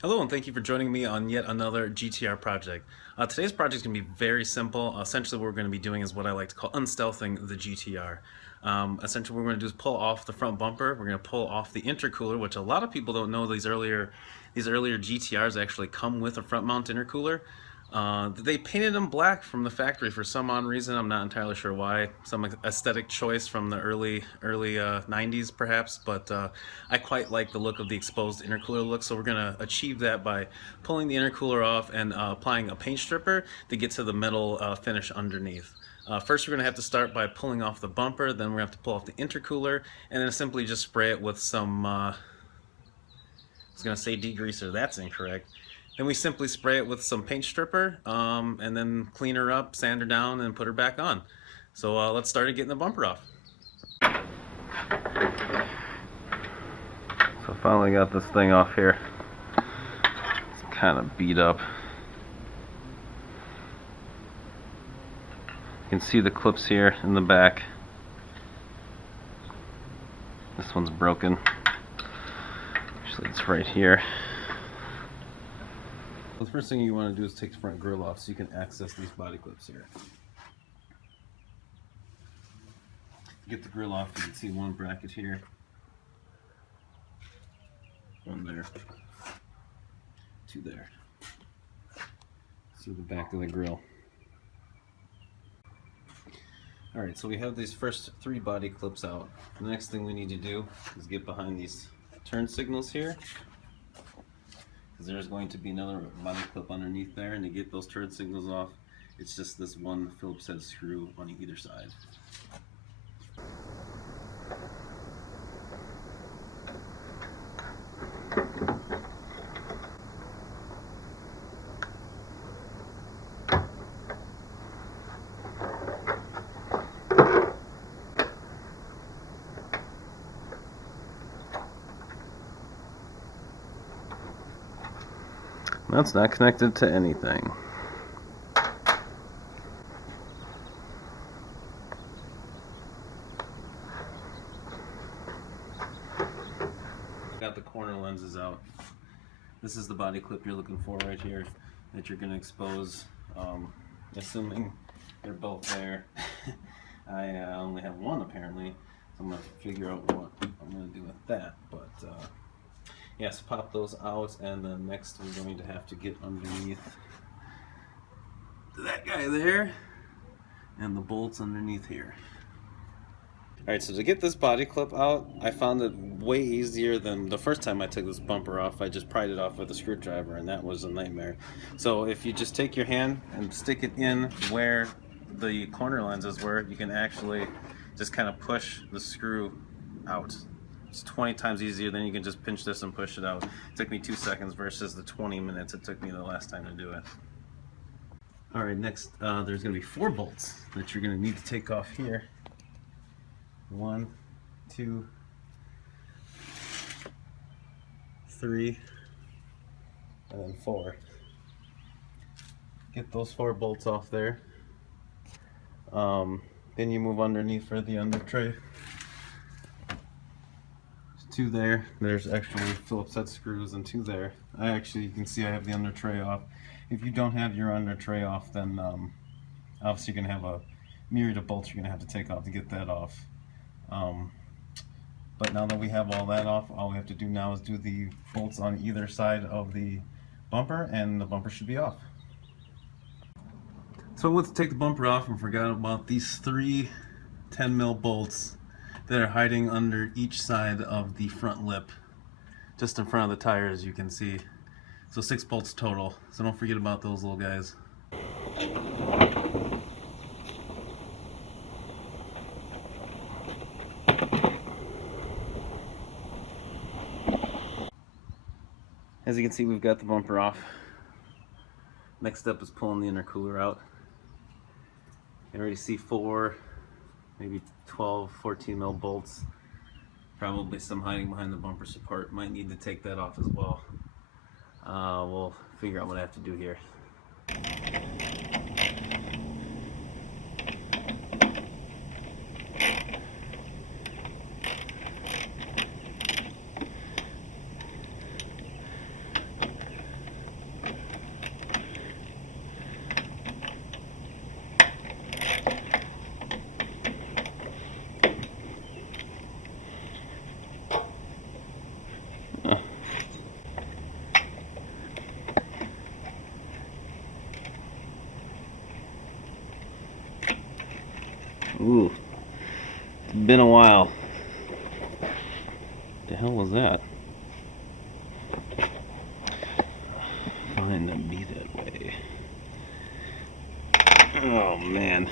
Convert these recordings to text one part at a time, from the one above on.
Hello and thank you for joining me on yet another GTR project. Today's project is going to be very simple. Essentially what we're going to be doing is what I like to call unstealthing the GTR. Essentially what we're going to do is pull off the front bumper. We're going to pull off the intercooler, which a lot of people don't know these earlier GTRs actually come with a front mount intercooler. They painted them black from the factory for some odd reason. I'm not entirely sure why. Some aesthetic choice from the early 90s perhaps, but I quite like the look of the exposed intercooler look, so we're going to achieve that by pulling the intercooler off and applying a paint stripper to get to the metal finish underneath. First we're going to have to start by pulling off the bumper, then we're going to have to pull off the intercooler, and then simply just spray it with some, I was going to say degreaser, that's incorrect. Then we simply spray it with some paint stripper, and then clean her up, sand her down, and put her back on. So let's start getting the bumper off. So finally got this thing off here. It's kind of beat up. You can see the clips here in the back. This one's broken. Actually, it's right here. The first thing you want to do is take the front grill off so you can access these body clips here. Get the grill off, you can see one bracket here, one there, two there. See the back of the grill. Alright, so we have these first three body clips out. The next thing we need to do is get behind these turn signals here, because there's going to be another body clip underneath there, and to get those turn signals off, it's just this one Phillips head screw on either side. That's not connected to anything. Got the corner lenses out. This is the body clip you're looking for right here that you're going to expose, assuming they're both there. I only have one apparently, so I'm going to figure out what I'm going to do with that. But yeah, so pop those out, and then next we're going to have to get underneath that guy there and the bolts underneath here. Alright, so to get this body clip out, I found it way easier than the first time I took this bumper off. I just pried it off with a screwdriver, and that was a nightmare. So if you just take your hand and stick it in where the corner lenses were, you can actually just kind of push the screw out. It's 20 times easier than you can just pinch this and push it out. It took me 2 seconds versus the 20 minutes it took me the last time to do it. Alright, next there's going to be 4 bolts that you're going to need to take off here. 1, 2, 3, and then 4. Get those 4 bolts off there. Then you move underneath for the under tray. There's 2 there. There's actually Phillips head screws and 2 there. You can see I have the under tray off. If you don't have your under tray off, then obviously you're going to have a myriad of bolts you're going to have to take off to get that off. But now that we have all that off, all we have to do now is do the bolts on either side of the bumper, and the bumper should be off. So I went to take the bumper off and forgot about these 3 10mm bolts that are hiding under each side of the front lip, just in front of the tire, as you can see. So 6 bolts total, so don't forget about those little guys. As you can see, we've got the bumper off. Next step is pulling the intercooler out. You already see 4, maybe 12, 14mm bolts. Probably some hiding behind the bumper support. Might need to take that off as well. We'll figure out what I have to do here. Ooh, it's been a while. The hell was that? Fine to be that way. Oh man.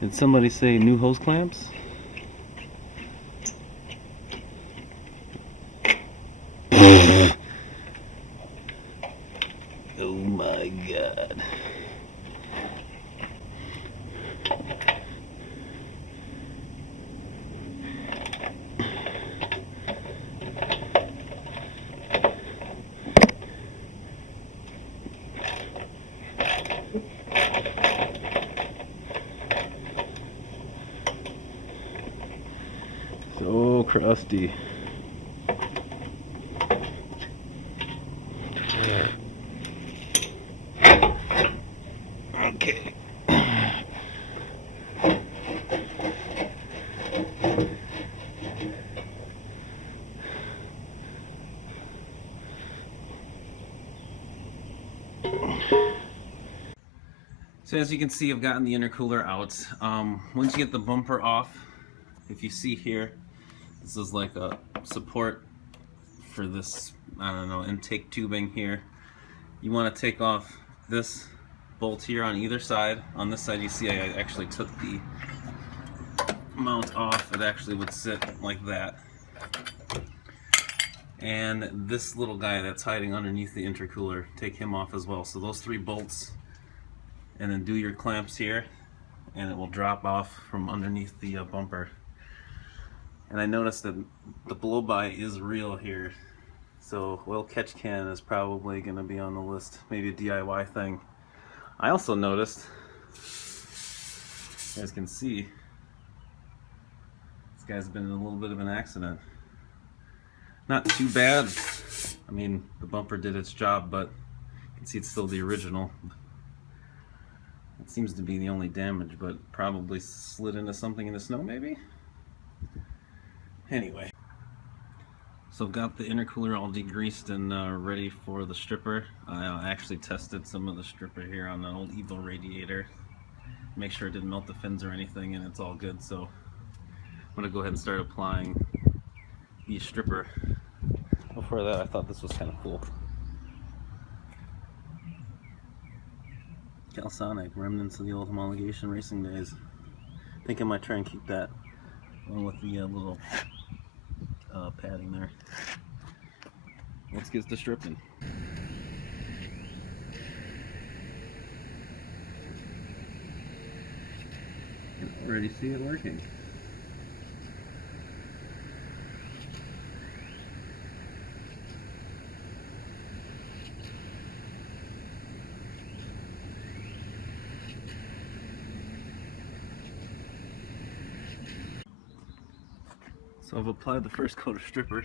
Did somebody say new hose clamps? Oh my god. So crusty. Okay. So as you can see, I've gotten the intercooler out. Once you get the bumper off, if you see here, this is like a support for this, I don't know, intake tubing here. You want to take off this bolt here on either side. On this side you see I actually took the mount off. It actually would sit like that. And this little guy that's hiding underneath the intercooler, take him off as well. So those 3 bolts, and then do your clamps here, and it will drop off from underneath the bumper. And I noticed that the blow-by is real here, so oil catch can is probably going to be on the list, maybe a DIY thing. I also noticed, you guys can see, this guy's been in a little bit of an accident. Not too bad. I mean, the bumper did its job, but you can see it's still the original. It seems to be the only damage, but probably slid into something in the snow maybe? Anyway. So I've got the intercooler all degreased and ready for the stripper. I actually tested some of the stripper here on an old Evo radiator. Make sure it didn't melt the fins or anything, and it's all good. So I'm going to go ahead and start applying the stripper. Before that, I thought this was kind of cool. Calisonic, remnants of the old homologation racing days. I think I might try and keep that along with the little padding there. Let's get to stripping. You can already see it working. So I've applied the first coat of stripper.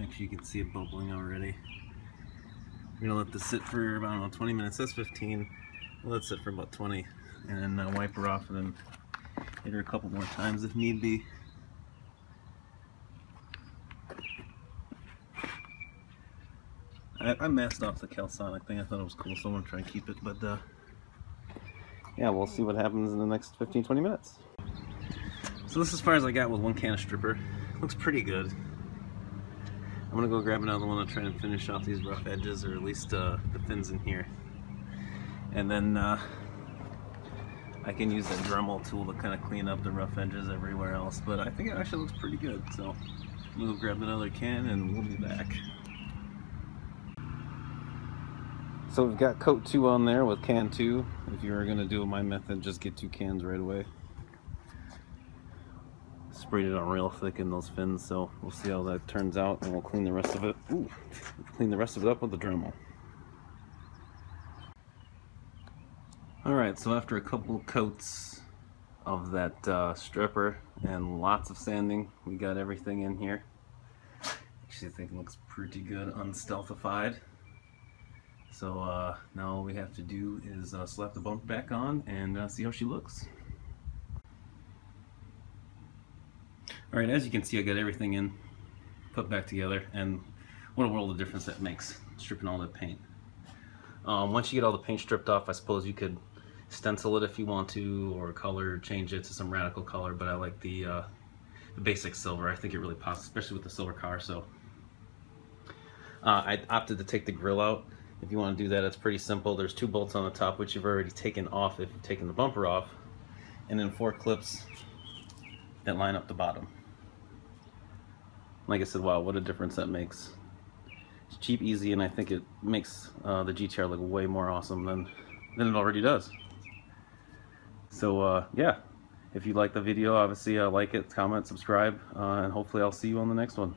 Actually, you can see it bubbling already. I'm gonna let this sit for about, I don't know, 20 minutes. That's 15. We'll let it sit for about 20, and then wipe her off, and then hit her a couple more times if need be. I masked off the Calisonic thing. I thought it was cool, so I'm gonna try and keep it. But yeah, we'll see what happens in the next 15-20 minutes. So this is as far as I got with one can of stripper. Looks pretty good. I'm gonna go grab another one and try and finish off these rough edges, or at least the fins in here. And then I can use that Dremel tool to kind of clean up the rough edges everywhere else. But I think it actually looks pretty good. So I'm gonna go grab another can and we'll be back. So we've got coat 2 on there with can 2. If you were gonna do my method, just get 2 cans right away. Sprayed it on real thick in those fins, so we'll see how that turns out, and we'll clean the rest of it. Ooh, clean the rest of it up with the Dremel. Alright, so after a couple coats of that stripper and lots of sanding, we got everything in here. Actually, I think it looks pretty good unstealthified. So now all we have to do is slap the bumper back on and see how she looks. Alright, as you can see, I got everything in, put back together, and what a world of difference that makes, stripping all that paint. Once you get all the paint stripped off, I suppose you could stencil it if you want to, or color change it to some radical color, but I like the basic silver. I think it really pops, especially with the silver car. So I opted to take the grill out. If you want to do that, it's pretty simple. There's 2 bolts on the top, which you've already taken off if you've taken the bumper off, and then 4 clips that line up the bottom. Like I said, wow, what a difference that makes. It's cheap, easy, and I think it makes the GTR look way more awesome than it already does. So yeah, if you like the video, obviously like it, comment, subscribe, and hopefully I'll see you on the next one.